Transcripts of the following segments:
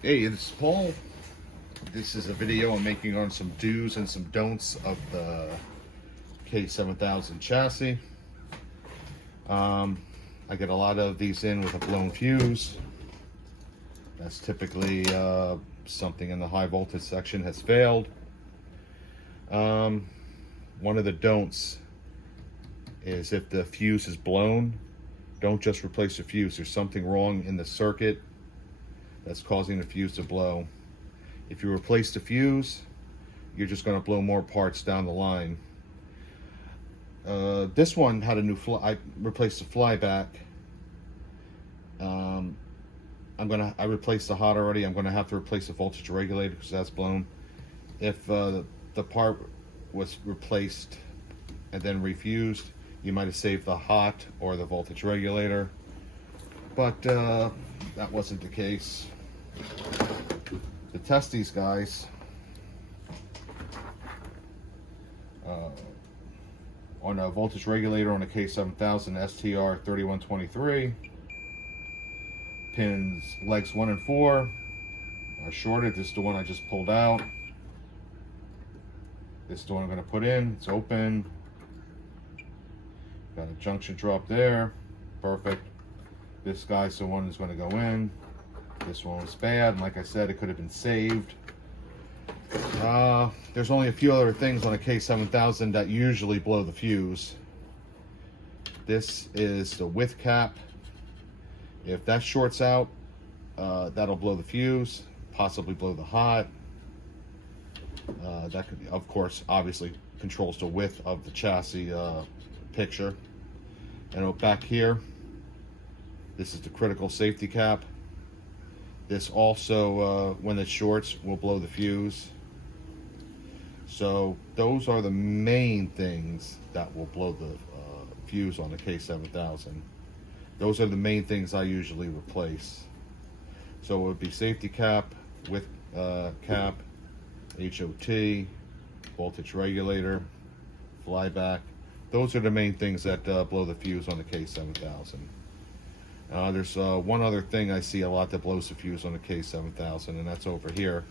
Hey, it's Paul. This is a video I'm making on some do's and some don'ts of the K7000 chassis. I get a lot of these in with a blown fuse. That's typically something in the high voltage section has failed. One of the don'ts is if the fuse is blown, don't just replace the fuse. There's something wrong in the circuit that's causing the fuse to blow. If you replace the fuse, you're just going to blow more parts down the line. This one had a new I replaced the flyback. I replaced the hot already. I'm going to have to replace the voltage regulator because that's blown. If the part was replaced and then refused, you might have saved the hot or the voltage regulator, but that wasn't the case. To test these guys, on a voltage regulator on a K7000 STR3123, pins legs 1 and 4 are shorted. This is the one I just pulled out. This is the one I'm going to put in. It's open. Got a junction drop there. Perfect. This guy's the one that's going to go in. This one was bad, and like I said, it could have been saved. There's only a few other things on a K7000 that usually blow the fuse. This is the width cap. If that shorts out, that'll blow the fuse, possibly blow the hot. That could, of course, obviously controls the width of the chassis picture. And back here, this is the critical safety cap. This also, when it shorts, will blow the fuse. So those are the main things that will blow the fuse on the K7000. Those are the main things I usually replace. So it would be safety cap, width cap, HOT, voltage regulator, flyback. Those are the main things that blow the fuse on the K7000. There's one other thing I see a lot that blows the fuse on the K7000, and that's over here.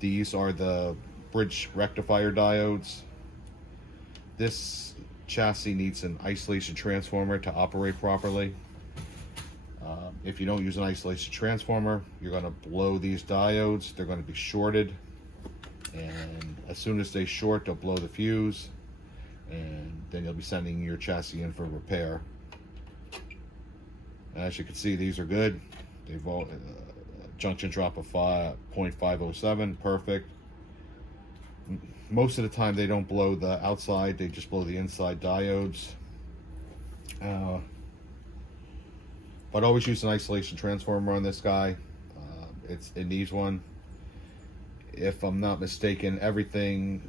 These are the bridge rectifier diodes. This chassis needs an isolation transformer to operate properly. If you don't use an isolation transformer, you're going to blow these diodes. They're going to be shorted, and as soon as they short, they'll blow the fuse, and then you'll be sending your chassis in for repair. As you can see, these are good. They've all junction drop of 0.507, perfect. Most of the time they don't blow the outside, they just blow the inside diodes. But always use an isolation transformer on this guy. It needs one. If I'm not mistaken, everything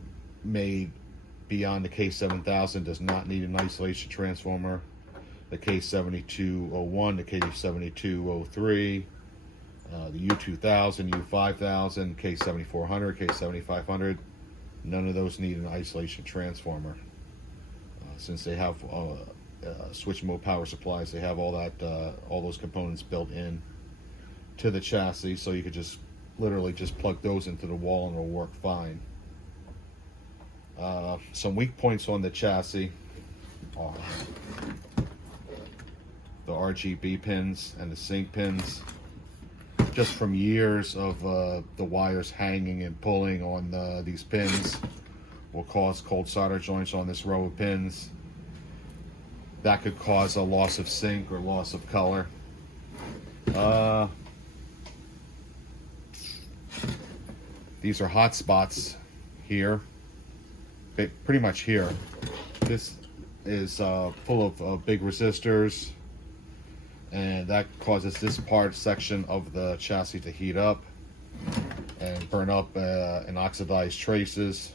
made beyond the K7000 does not need an isolation transformer. The K7201, the K7203, the U2000, U5000, K7400, K7500, none of those need an isolation transformer. Since they have switch mode power supplies, they have all those components built in to the chassis, so you could just literally just plug those into the wall and it'll work fine. Some weak points on the chassis are the RGB pins and the sync pins. Just from years of the wires hanging and pulling on these pins will cause cold solder joints on this row of pins. That could cause a loss of sync or loss of color. These are hot spots here, pretty much here. This is full of big resistors, and that causes this section of the chassis to heat up and burn up and oxidize traces.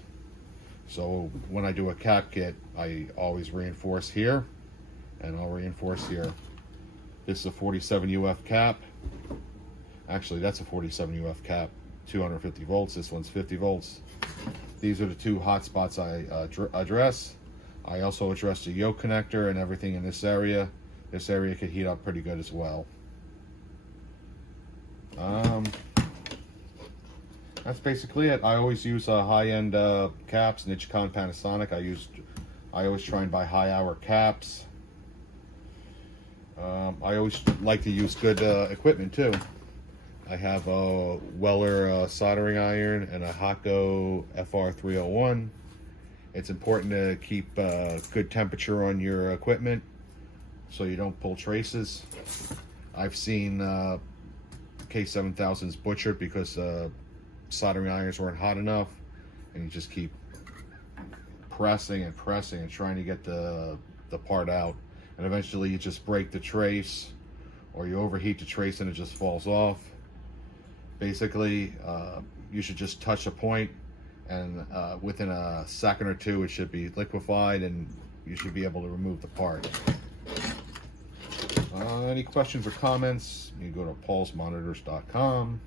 So when I do a cap kit, I always reinforce here, and I'll reinforce here. This is a 47 UF cap. Actually, that's a 47 UF cap, 250 volts. This one's 50 volts. These are the two hot spots I address. I also address the yoke connector and everything in this area. This area could heat up pretty good as well. That's basically it. I always use high-end caps, Nichicon, Panasonic. I always try and buy high-hour caps. I always like to use good equipment too. I have a Weller soldering iron and a Hakko FR301. It's important to keep good temperature on your equipment so you don't pull traces. I've seen K7000s butchered because soldering irons weren't hot enough, and you just keep pressing and pressing and trying to get the part out, and eventually you just break the trace, or you overheat the trace and it just falls off. Basically, you should just touch a point, and within a second or two it should be liquefied and you should be able to remove the part. Any questions or comments, you go to paulsmonitors.com,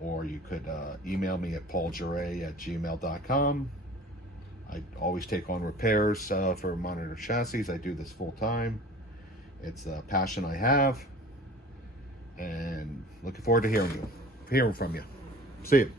or you could email me at paulgiray@gmail.com. I always take on repairs for monitor chassis. I do this full time. It's a passion I have, and looking forward to hearing from you. See you.